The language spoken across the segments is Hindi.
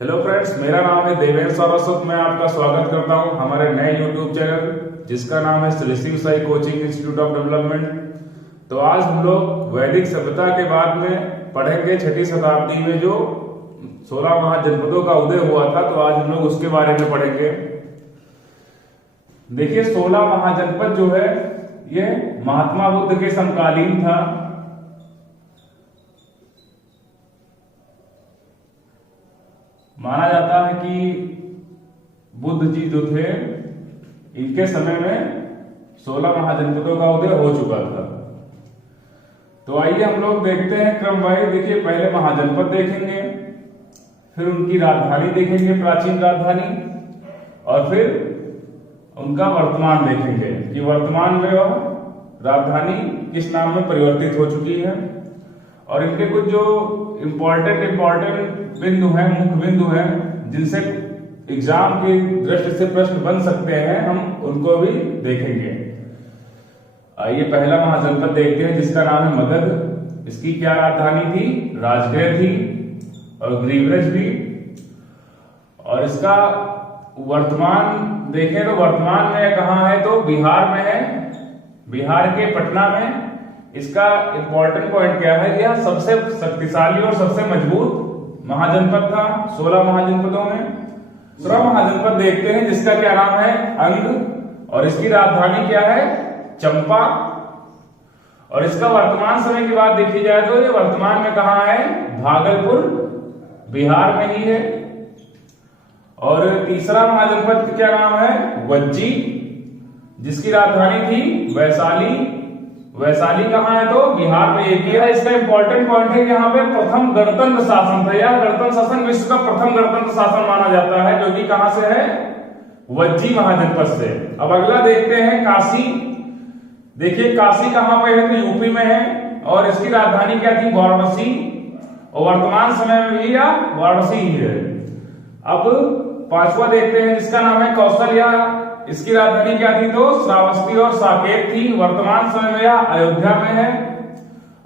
हेलो फ्रेंड्स, मेरा नाम है देवेंद्र सारस्वत। मैं आपका स्वागत करता हूं हमारे नए यूट्यूब चैनल जिसका नाम है Shri Sai coaching institute of development. तो आज हम लोग वैदिक सभ्यता के बाद में पढ़ेंगे छठी शताब्दी में जो 16 महाजनपदों का उदय हुआ था। तो आज हम लोग उसके बारे में पढ़ेंगे। देखिए, 16 महाजनपद जो है ये महात्मा बुद्ध के समकालीन था। माना जाता है कि बुद्ध जी जो थे इनके समय में 16 महाजनपदों का उदय हो चुका था। तो आइए हम लोग देखते हैं क्रम वाइज। देखिए, पहले महाजनपद देखेंगे, फिर उनकी राजधानी देखेंगे, प्राचीन राजधानी, और फिर उनका वर्तमान देखेंगे कि वर्तमान में वह राजधानी किस नाम में परिवर्तित हो चुकी है। और इनके कुछ जो इम्पोर्टेंट बिंदु हैं, मुख्य बिंदु हैं, जिनसे एग्जाम की दृष्टि से प्रश्न बन सकते हैं, हम उनको भी देखेंगे। आइए पहला महाजनपद देखते हैं जिसका नाम है मगध। इसकी क्या राजधानी थी? राजगृह थी और ग्रीवरेज भी। और इसका वर्तमान देखें तो वर्तमान में कहाँ है? तो बिहार में है, बिहार के पटना में। इसका इंपॉर्टेंट पॉइंट क्या है? यह सबसे शक्तिशाली और सबसे मजबूत महाजनपद था 16 महाजनपदों में। दूसरा महाजनपद देखते हैं जिसका क्या नाम है? अंग। और इसकी राजधानी क्या है? चंपा। और इसका वर्तमान समय की बात देखी जाए तो ये वर्तमान में कहाँ है? भागलपुर, बिहार में ही है। और तीसरा महाजनपद क्या नाम है? वज्जी, जिसकी राजधानी थी वैशाली। वैशाली कहाँ है? तो बिहार में एक ही है। इसका इंपॉर्टेंट पॉइंट है कि यहाँ पे प्रथम गणतंत्र शासन था। यह गणतंत्र शासन विश्व का प्रथम गणतंत्र शासन माना जाता है, जो कि कहां से है? वज्जी महाजनपद से। अब अगला देखते हैं काशी। देखिए, काशी कहां पे है? तो यूपी में है। और इसकी राजधानी क्या थी? वाराणसी। और वर्तमान समय में भी यह वाराणसी ही है। अब पांचवा देखते हैं जिसका नाम है कौशल्या। इसकी राजधानी क्या थी? तो श्रावस्ती और साकेत थी। वर्तमान समय में यह अयोध्या में है।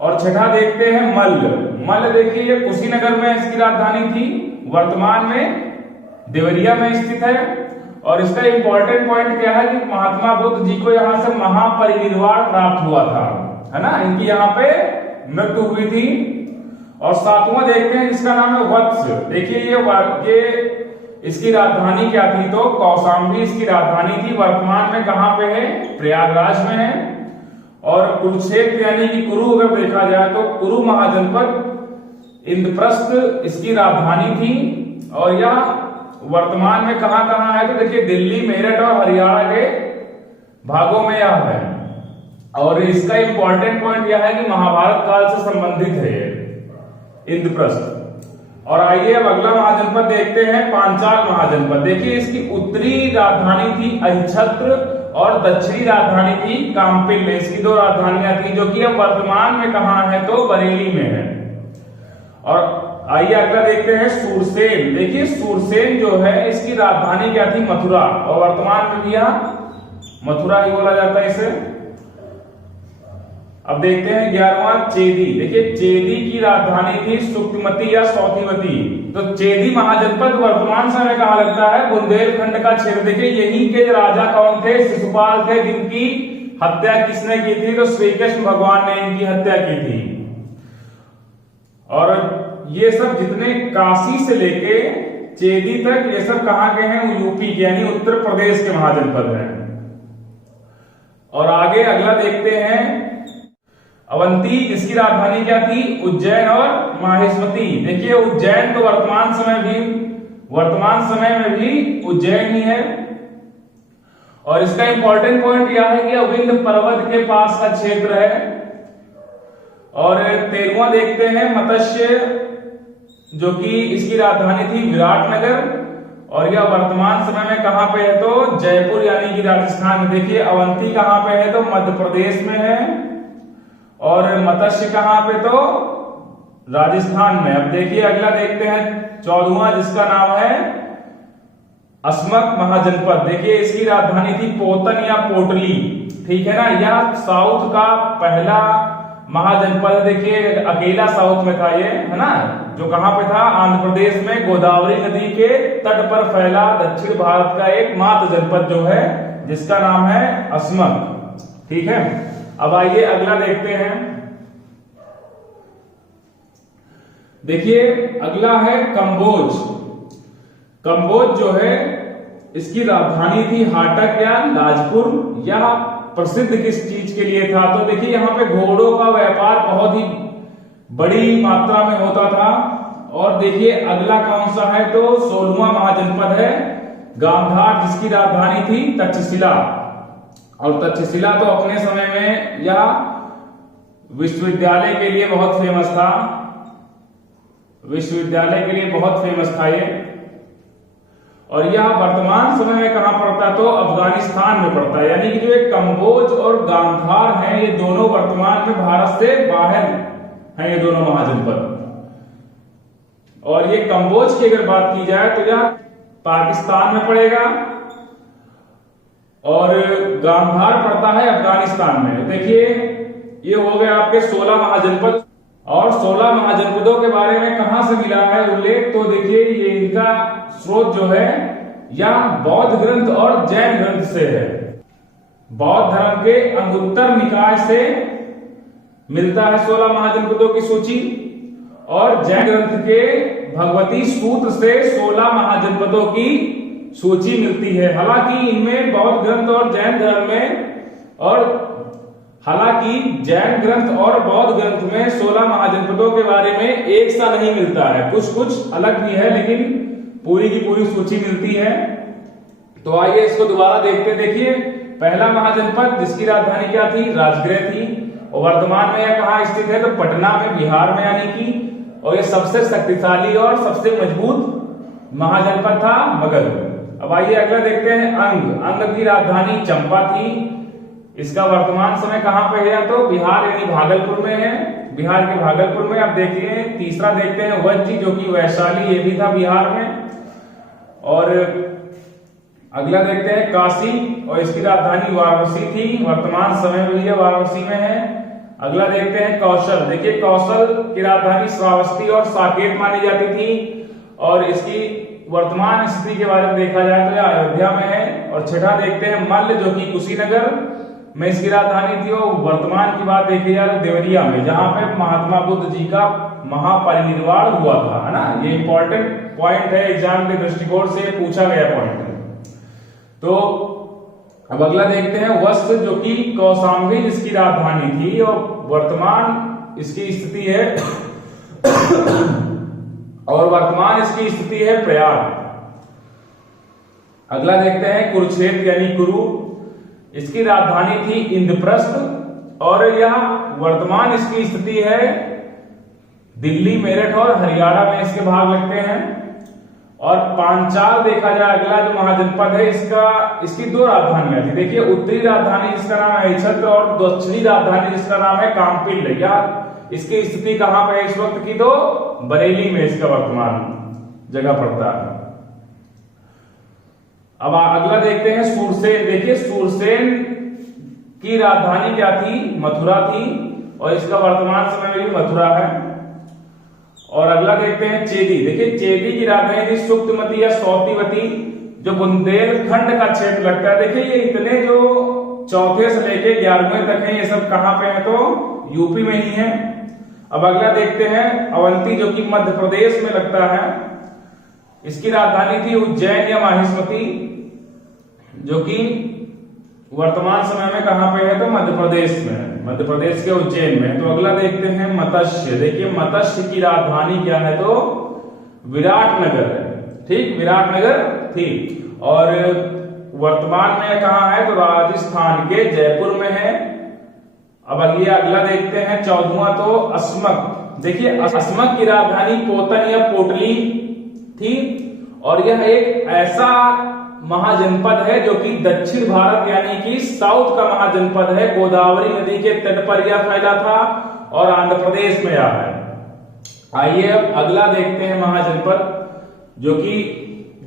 और छठा देखते हैं मल्ल। मल्ल देखिए, ये कुशीनगर में इसकी राजधानी थी। वर्तमान में देवरिया में स्थित है। और इसका इंपॉर्टेंट पॉइंट क्या है कि महात्मा बुद्ध जी को यहाँ से महापरिनिर्वाण प्राप्त हुआ था, है ना। इनकी यहाँ पे मृत्यु हुई थी। और सातवां देखते हैं जिसका नाम है वत्स। देखिए, ये इसकी राजधानी क्या थी? तो कौशाम्बी इसकी राजधानी थी। वर्तमान में कहां पे है? प्रयागराज में है। और कुरुक्षेत्र यानी कि कुरु अगर देखा जाए तो कुरु महाजनपद इंद्रप्रस्थ इसकी राजधानी थी। और यह वर्तमान में कहां है? तो देखिए, दिल्ली, मेरठ और हरियाणा के भागों में यह है। और इसका इंपॉर्टेंट पॉइंट यह है कि महाभारत काल से संबंधित है इंद्रप्रस्थ। और आइए अब अगला महाजनपद देखते हैं पांचाल महाजनपद। देखिए, इसकी उत्तरी राजधानी थी अहिछत्र और दक्षिणी राजधानी थी काम्पिल। इसकी दो राजधानियां थी, जो कि अब वर्तमान में कहां है? तो बरेली में है। और आइए अगला देखते हैं सूरसेन। देखिए, सूरसेन जो है इसकी राजधानी क्या थी? मथुरा। और वर्तमान में भी यहां मथुरा ही बोला जाता है इसे। अब देखते हैं 11वां चेदी। देखिए, चेदी की राजधानी थी सुक्तिमती या सौतिमती। तो चेदी महाजनपद वर्तमान समय कहां लगता है? बुंदेलखंड का क्षेत्र। देखिए, यहीं के राजा कौन थे? शिशुपाल थे, जिनकी हत्या किसने की थी? तो श्री कृष्ण भगवान ने इनकी हत्या की थी। और ये सब जितने काशी से लेके चेदी तक ये सब कहां के हैं? यूपी के यानी उत्तर प्रदेश के महाजनपद हैं। और आगे अगला देखते हैं अवंती। इसकी राजधानी क्या थी? उज्जैन और माहेश्वती। देखिए, उज्जैन तो वर्तमान समय में भी उज्जैन ही है। और इसका इंपॉर्टेंट पॉइंट यह है कि विंध्य पर्वत के पास का क्षेत्र है। और 13वां देखते हैं मत्स्य, जो कि इसकी राजधानी थी विराटनगर। और यह वर्तमान समय में कहां पे है? तो जयपुर यानी कि राजस्थान में। देखिए, अवंती कहां पे है? तो मध्य प्रदेश में है। और मत्स्य कहां पे? तो राजस्थान में। अब देखिए, अगला देखते हैं 14वां जिसका नाम है अस्मक महाजनपद। देखिए, इसकी राजधानी थी पोतन या पोटली, ठीक है ना। यह साउथ का पहला महाजनपद देखिए अकेला साउथ में था ये, है ना, जो कहां पे था, आंध्र प्रदेश में गोदावरी नदी के तट पर फैला दक्षिण भारत का एकमात्र जनपद जो है जिसका नाम है अस्मक। ठीक है, अब आइए अगला देखते हैं। देखिए अगला है कंबोज। कंबोज जो है इसकी राजधानी थी हाटक या लाजपुर। यह प्रसिद्ध किस चीज के लिए था, तो देखिए यहाँ पे घोड़ों का व्यापार बहुत ही बड़ी मात्रा में होता था। और देखिए अगला कौन सा है, तो 16वां महाजनपद है गांधार, जिसकी राजधानी थी तक्षशिला। और तक्षशिला तो अपने समय में यह विश्वविद्यालय के लिए बहुत फेमस था, विश्वविद्यालय के लिए बहुत फेमस था ये। और यह वर्तमान समय में कहां पड़ता है, तो अफगानिस्तान में पड़ता है। यानी कि जो एक कंबोज और गांधार हैं ये दोनों वर्तमान में भारत से बाहर हैं, ये दोनों महाजनपद। और ये कंबोज की अगर बात की जाए तो यह पाकिस्तान में पड़ेगा और गांधार पड़ता है अफगानिस्तान में। देखिए ये हो गए आपके 16 महाजनपद। और 16 महाजनपदों के बारे में कहां से मिला है उल्लेख, तो देखिए ये इनका स्रोत जो है या बौद्ध ग्रंथ और जैन ग्रंथ से है। बौद्ध धर्म के अंगुत्तर निकाय से मिलता है 16 महाजनपदों की सूची, और जैन ग्रंथ के भगवती सूत्र से 16 महाजनपदों की सूची मिलती है। हालांकि इनमें बौद्ध ग्रंथ और जैन धर्म में हालांकि जैन ग्रंथ और बौद्ध ग्रंथ में 16 महाजनपदों के बारे में एक सा नहीं मिलता है, कुछ कुछ अलग भी है, लेकिन पूरी की पूरी सूची मिलती है। तो आइए इसको दोबारा देखते। देखिए पहला महाजनपद जिसकी राजधानी क्या थी, राजगृह थी, और वर्तमान में यह कहां स्थित है, तो पटना में, बिहार में यानी कि। और ये सबसे शक्तिशाली और सबसे मजबूत महाजनपद था मगध। अब आइए अगला देखते हैं अंग। अंग की राजधानी चंपा थी। इसका वर्तमान समय कहां पे है, तो बिहार यानी भागलपुर में है, बिहार के भागलपुर में। अब देखिए तीसरा देखते हैं वज्जी, जो कि वैशाली, ये भी था बिहार में। और अगला देखते हैं काशी, और इसकी राजधानी वाराणसी थी, वर्तमान समय में ये वाराणसी में है। अगला देखते हैं कौशल। देखिए कौशल की राजधानी श्रावस्ती और साकेत मानी जाती थी, और इसकी वर्तमान स्थिति के बारे में देखा जाए तो यह अयोध्या में है। और छठा देखते हैं मल्ल, जो कि कुशीनगर में इसकी राजधानी थी। और वर्तमान की बात देखी जाए तो देवरिया में, जहां पे महात्मा बुद्ध जी का महापरिनिर्वाण हुआ था, है ना। ये इंपॉर्टेंट पॉइंट है, एग्जाम के दृष्टिकोण से पूछा गया पॉइंट है। तो अब अगला देखते हैं वस्त, जो कि कौशाम्बी जिसकी राजधानी थी, और वर्तमान इसकी स्थिति है और वर्तमान इसकी स्थिति है प्रयाग। अगला देखते हैं कुरुक्षेत्र यानी कुरु, इसकी राजधानी थी इंद्रप्रस्थ, और यह वर्तमान इसकी स्थिति है दिल्ली, मेरठ और हरियाणा में इसके भाग लगते हैं। और पांचाल देखा जाए अगला जो महाजनपद है, इसकी दो राजधानियां थी। देखिए उत्तरी राजधानी जिसका नाम है छत्र, और दक्षिणी राजधानी जिसका नाम है काम्पिल। इसकी स्थिति कहां पे है इस वक्त की, तो बरेली में इसका वर्तमान जगह पड़ता है। अब अगला देखते हैं सूरसेन। देखिए सूरसेन की राजधानी क्या थी, मथुरा थी, और इसका वर्तमान समय में भी मथुरा है। और अगला देखते हैं चेदी। देखिए चेदी की राजधानी थी सुक्तमती या सौतीवती, जो बुंदेलखंड का क्षेत्र लगता है। देखिए ये इतने जो चौथे से लेके 11वें तक है, ये सब कहां पे है, तो यूपी में ही है। अब अगला देखते हैं अवंती, जो कि मध्य प्रदेश में लगता है। इसकी राजधानी थी उज्जैन या माहिष्मती, जो कि वर्तमान समय में कहां पे है, तो मध्य प्रदेश में, मध्य प्रदेश के उज्जैन में। तो अगला देखते हैं मत्स्य। देखिए मत्स्य की राजधानी क्या है, तो विराटनगर है। ठीक, विराटनगर थी, और वर्तमान में कहां है, तो राजस्थान के जयपुर में है। अब अगला देखते हैं 14वां, तो अस्मक। देखिए अस्मक की राजधानी पोतन या पोटली थी, और यह एक ऐसा महाजनपद है जो कि दक्षिण भारत यानी कि साउथ का महाजनपद है। गोदावरी नदी के तट पर यह फैला था, और आंध्र प्रदेश में यह है। आइए अब अगला देखते हैं महाजनपद, जो कि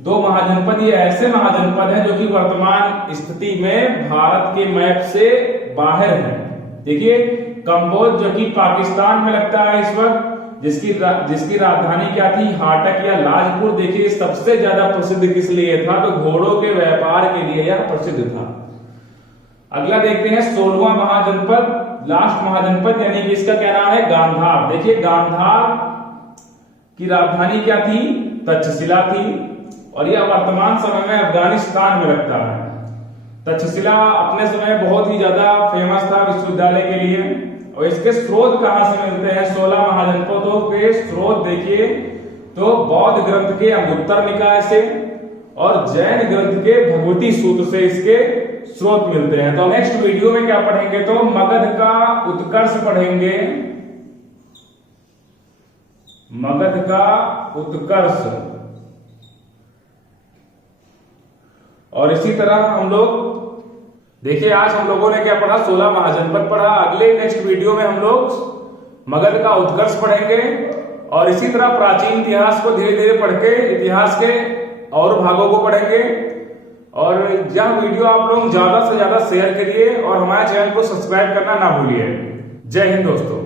दो महाजनपद, ये ऐसे महाजनपद हैं जो कि वर्तमान स्थिति में भारत के मैप से बाहर हैं। देखिए कंबोज जो कि पाकिस्तान में लगता है इस वक्त, जिसकी राजधानी क्या थी, हाटक या लाजपुर। देखिए सबसे ज्यादा प्रसिद्ध किस लिए था, तो घोड़ों के व्यापार के लिए यह प्रसिद्ध था। अगला देखते हैं 16वां महाजनपद, लास्ट महाजनपद, यानी कि इसका क्या नाम है, गांधार। देखिए गांधार की राजधानी क्या थी, तक्षशिला थी, और यह वर्तमान समय में अफगानिस्तान में लगता है। तक्षशिला अपने समय बहुत ही ज्यादा फेमस था विश्वविद्यालय के लिए। और इसके स्रोत कहां से मिलते हैं, 16 महाजनपदों के स्रोत देखिए तो बौद्ध ग्रंथ के अंगुत्तर निकाय से और जैन ग्रंथ के भगवती सूत्र से इसके स्रोत मिलते हैं। तो नेक्स्ट वीडियो में क्या पढ़ेंगे, तो मगध का उत्कर्ष पढ़ेंगे, मगध का उत्कर्ष। और इसी तरह हम लोग देखिए आज हम लोगों ने क्या पढ़ा, 16 महाजनपद पढ़ा। अगले नेक्स्ट वीडियो में हम लोग मगध का उत्कर्ष पढ़ेंगे और इसी तरह प्राचीन इतिहास को धीरे धीरे पढ़ के इतिहास के और भागों को पढ़ेंगे। और यह वीडियो आप लोग ज्यादा से ज्यादा शेयर करिए और हमारे चैनल को सब्सक्राइब करना ना भूलिए। जय हिंद दोस्तों।